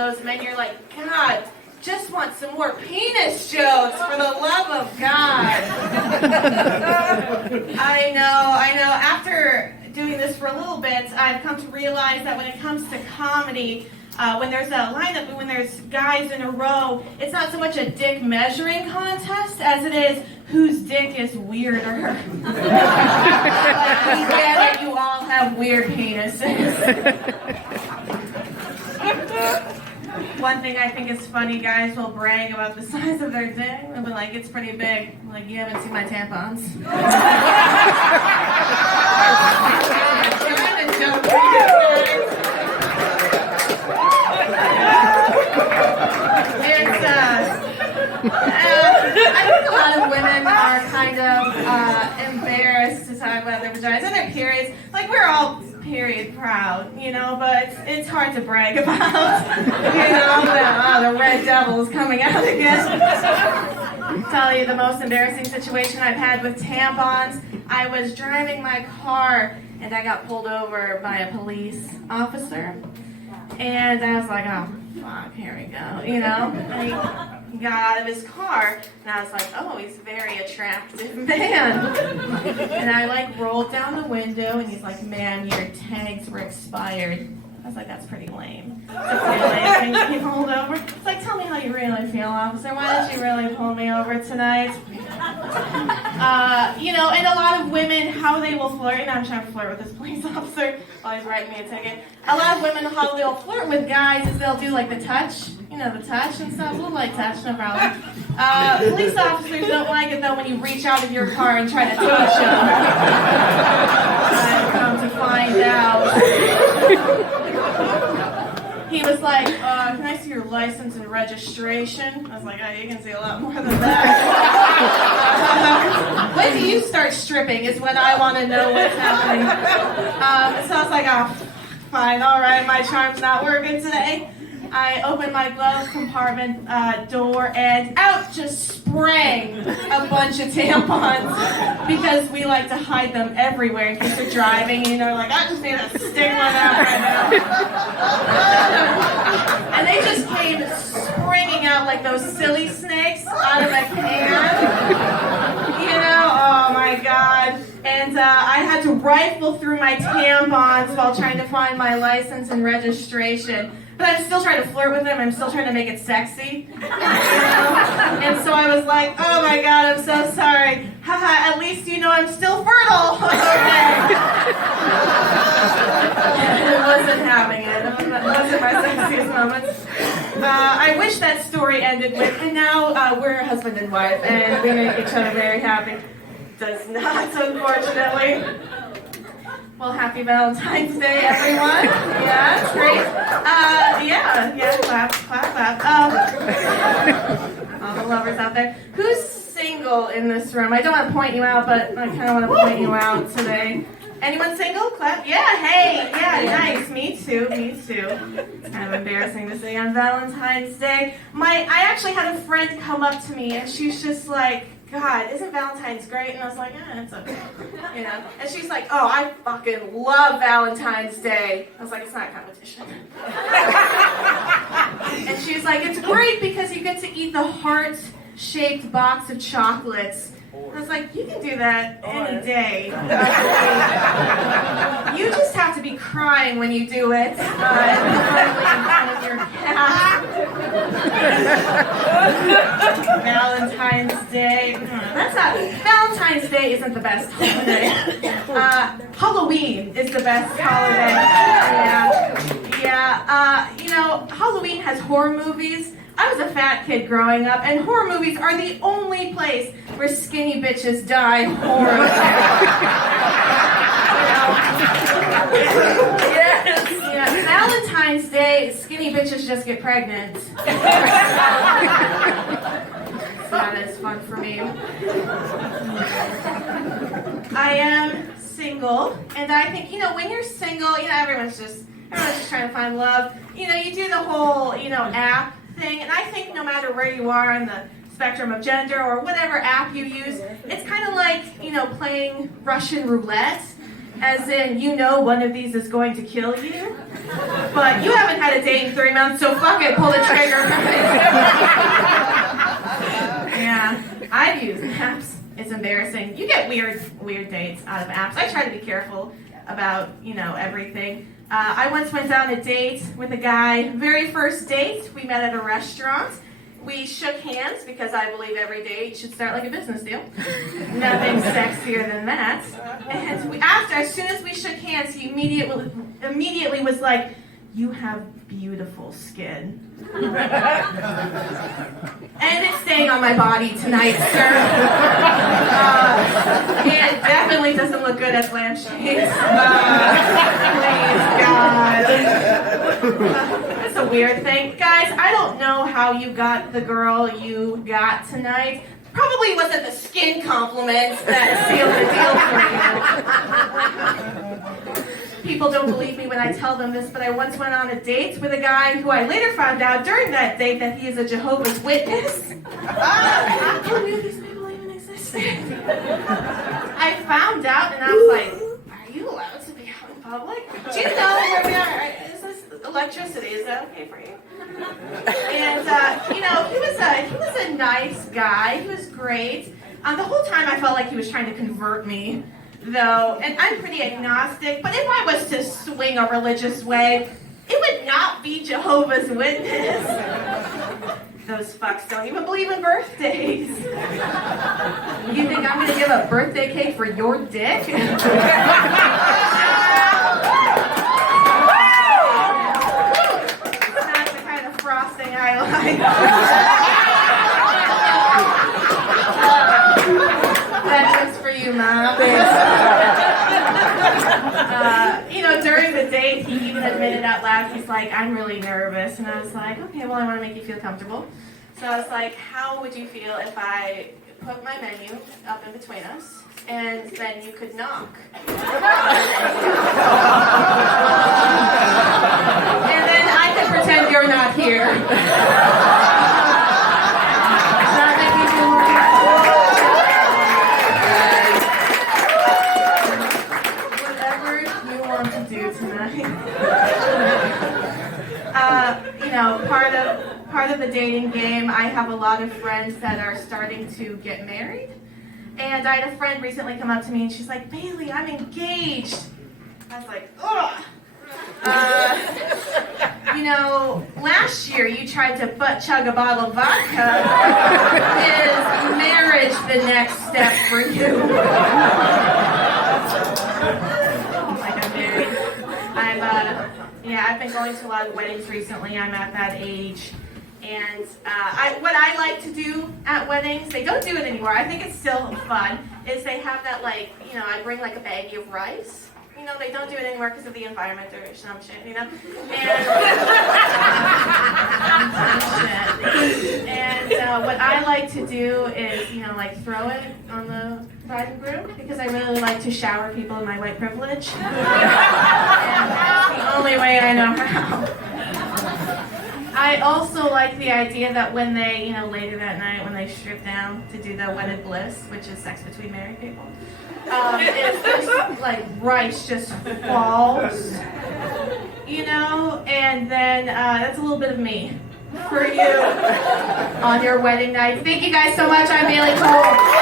those men, you're like, God, just want some more penis jokes, for the love of God. I know. After doing this for a little bit, I've come to realize that when it comes to comedy, when there's a lineup, when there's guys in a row, it's not so much a dick measuring contest as it is whose dick is weirder. Like, we get it, you all have weird penises. One thing I think is funny, guys will brag about the size of their dick. They'll be like, it's pretty big. I'm like, you haven't seen my tampons. Trying to joke with you guys. I think a lot of women are kind of embarrassed to talk about their vaginas and their periods. Like, we're all period proud, but it's hard to brag about. The red devil is coming out again. I'll tell you the most embarrassing situation I've had with tampons. I was driving my car and I got pulled over by a police officer. And I was like, oh, fuck, here we go, And he got out of his car, and I was like, oh, he's a very attractive man. And I, rolled down the window, and he's like, ma'am, your tags were expired. I was like, that's pretty lame. That's pretty lame thing to be pulled over. It's like, tell me how you really feel, officer. Why did you really pull me over tonight? And a lot of women, how they will flirt, and I'm trying to flirt with this police officer while he's writing me a ticket. A lot of women, how they'll flirt with guys is they'll do, the touch, the touch and stuff. We'll touch, no problem. Police officers don't like it, though, when you reach out of your car and try to touch them. I've come to find out. He was like, can I see your license and registration? I was like, oh, you can see a lot more than that. When do you start stripping is when I want to know what's happening. So I was like, oh, fine, all right, my charm's not working today. I opened my glove compartment door, and out just sprang a bunch of tampons because we like to hide them everywhere in case we're driving. I just need to stick one out right now. And they just came springing out like those silly snakes out of a can. Oh my God. And I had to rifle through my tampons while trying to find my license and registration. But I'm still trying to flirt with him. I'm still trying to make it sexy. And so I was like, oh my God, I'm so sorry. Haha, at least I'm still fertile. Okay. I wasn't having it. It wasn't my sexiest moments. I wish that story ended with, and now we're husband and wife, and we make each other very happy. Does not, unfortunately. Well, happy Valentine's Day, everyone. Yeah, it's great. Clap. All the lovers out there. Who's single in this room? I don't want to point you out, but I kind of want to point you out today. Anyone single? Clap. Yeah, hey. Yeah, nice. Me too. It's kind of embarrassing to say on Valentine's Day. I actually had a friend come up to me, and she's just like, God, isn't Valentine's great? And I was like, it's okay. And she's like, oh, I fucking love Valentine's Day. I was like, it's not a competition. And she's like, it's great because you get to eat the heart-shaped box of chocolates. I was like, you can do that any day. You just have to be crying when you do it. In front of your cat. Valentine's Day. Valentine's Day isn't the best holiday. Halloween is the best holiday. Halloween has horror movies. I was a fat kid growing up, and horror movies are the only place where skinny bitches die horribly. Yes. Valentine's Day, skinny bitches just get pregnant. That is fun for me. I am single, and I think, when you're single, everyone's just trying to find love. You do the whole, app thing, and I think no matter where you are on the spectrum of gender or whatever app you use, it's kind of like, playing Russian roulette. As in, you know one of these is going to kill you, but you haven't had a date in 3 months, so fuck it, pull the trigger. Yeah, I've used apps. It's embarrassing. You get weird dates out of apps. I try to be careful about, everything. I once went on a date with a guy. Very first date, we met at a restaurant. We shook hands because I believe every date should start like a business deal. Nothing sexier than that. And as soon as we shook hands, he immediately was like, "You have beautiful skin." And it's staying on my body tonight, sir. It definitely doesn't look good as lampshades. Please, God. That's a weird thing. Guys, I don't know how you got the girl you got tonight. Probably wasn't the skin compliments that sealed the deal for you. People don't believe me when I tell them this, but I once went on a date with a guy who I later found out during that date that he is a Jehovah's Witness. Who knew these people even existed? I found out and I was like, "Are you allowed to be out in public? Do you know where we are? Is this electricity? Is that okay for you?" And he was a nice guy. He was great. The whole time I felt like he was trying to convert me, though, and I'm pretty agnostic, but if I was to swing a religious way, it would not be Jehovah's Witness. Those fucks don't even believe in birthdays. You think I'm gonna give a birthday cake for your dick? That's the kind of frosting I like. That's just for you, Mom. During the date, he even admitted out loud, he's like, "I'm really nervous." And I was like, "Okay, well, I want to make you feel comfortable." So I was like, "How would you feel if I put my menu up in between us, and then you could knock?" And then I could pretend you're not here. Does that make me feel more to do tonight. Part of the dating game, I have a lot of friends that are starting to get married. And I had a friend recently come up to me and she's like, "Bailey, I'm engaged." I was like, ugh. Last year you tried to butt chug a bottle of vodka. Is marriage the next step for you? I've been going to a lot of weddings recently. I'm at that age. And what I like to do at weddings, they don't do it anymore, I think it's still fun, is they have that, I bring a baggie of rice. They don't do it anymore because of the environment or some shit, And what I like to do is, throw it on the bride and groom because I really like to shower people in my white privilege. And that's the only way I know how. I also like the idea that when they, later that night, when they strip down to do the wedded bliss, which is sex between married people, it's just rice just falls, and then that's a little bit of me for you on your wedding night. Thank you guys so much. I'm Bailey Cole.